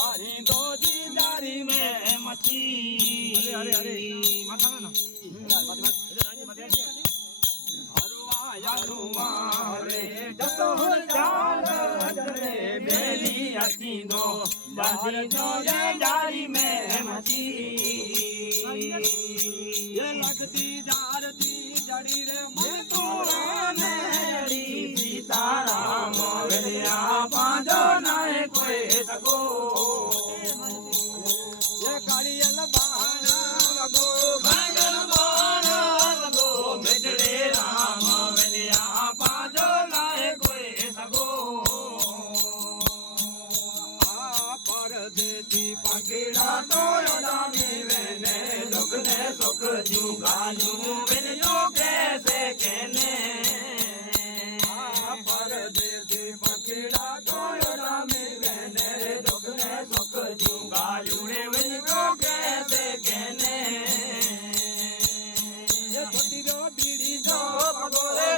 मारी दो दीदारी में मची अरे अरे माथा ना रे जतो जाल रे बेली अती दो बाजी दो जारी में मची ये लगती जारती जड़ी रे मन तो मेरी सीताराम वेलिया पांजो नाए कोई सको ये कालियल बाणा लगो गंगल बाणा लगो मिटड़े राम वेलिया पांजो नाए कोई सको आ परदेसी पकीड़ा तो डामी वेने दुख ने सुख जू गालू वेलियो कैसे कहने आ परदेसी पकीड़ा तो डामी वेने दुख ने सुख जू गालू वेलियो कैसे कहने ये छोटी जो बीड़ी जो पगोरे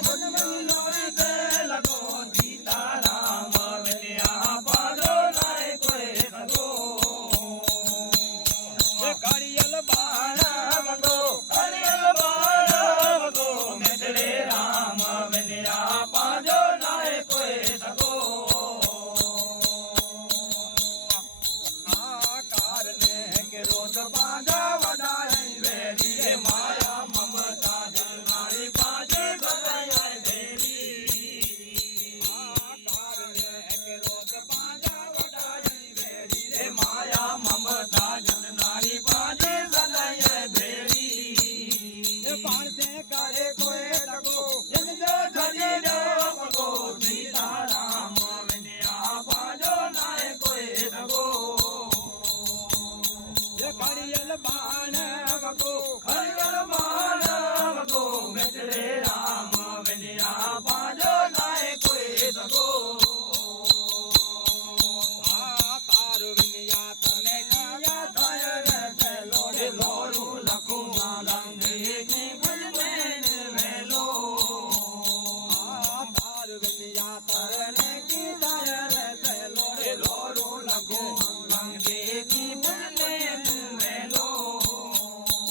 लोरी से लगो सीताराम वेलिया पाजो नाए कोई सगो ये कालियल बाणा लगो कालियल बाणा लगो मिटड़े राम वेलिया पाजो नाए कोई सगो आकार ने के रोज बांधा वडाई वेरी रे माया ममता जनाई पाजे सदाई देरी आकार ने के रोज बांधा वडाई वेरी रे माया ममता जनाई पाजे सदाई देरी ये पाण से करे कोई लगो जन जो धजी दो पगो सीताराम वेलिया पाजो नाए कोई लगो ये कालियल बाण वगो कालियल बाण वगो मिटड़े राम वेलिया पाजो नाए कोई सगो आ तार विनिया तने किया थाय रे लोरे लोरू लखू मालंगे की बुझने वेलो आ तार विनिया तने की थाय रे लोरे लोरू लखू मालंगे की बुझने वेलो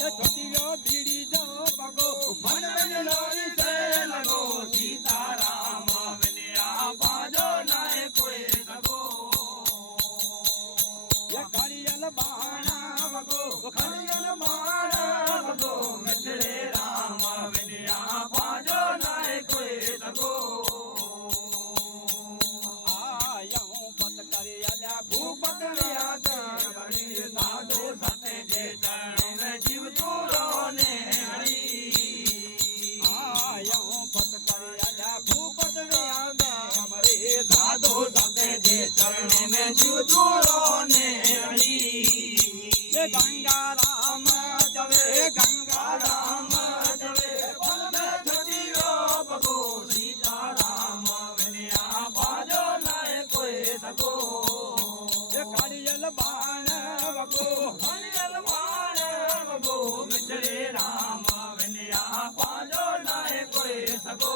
ये छोटियो बीड़ी जो पगो मन में लोरी से लगो सीताराम वेलिया पाजो नाए कोई सगो ये कालियल बाणा वगो कालियल बाणा वगो मिटड़े राम वेलिया पाजो नाए कोई सगो आयऊं पत करे अल्या भूपत याद बड़ी साधु सते जे चरण में जीव तूरो ने हरी आयऊं पत करे अल्या भूपत याद हमारे साधु सते जे चरण में जीव तूरो ने हरी ये गंगा राम जवे गंगा राम जवे फल में छटियो पगो सीताराम वेलिया पाजो नाए कोई सगो ये कालियल बाण वगो कालियल बाण वगो मिटड़े राम वेलिया पाजो नाए कोई सगो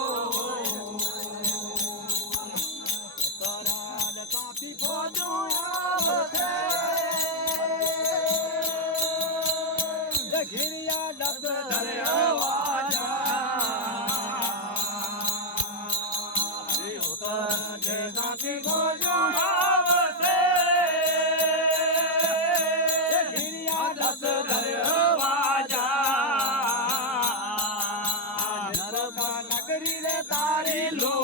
तराल काफी फौजो आवते ये घिरिया डब धरे आवाजा रे उतर के काफी फौजो आवते ये घिरिया डब धरे आवाजा नरका नगरी रे तारी लो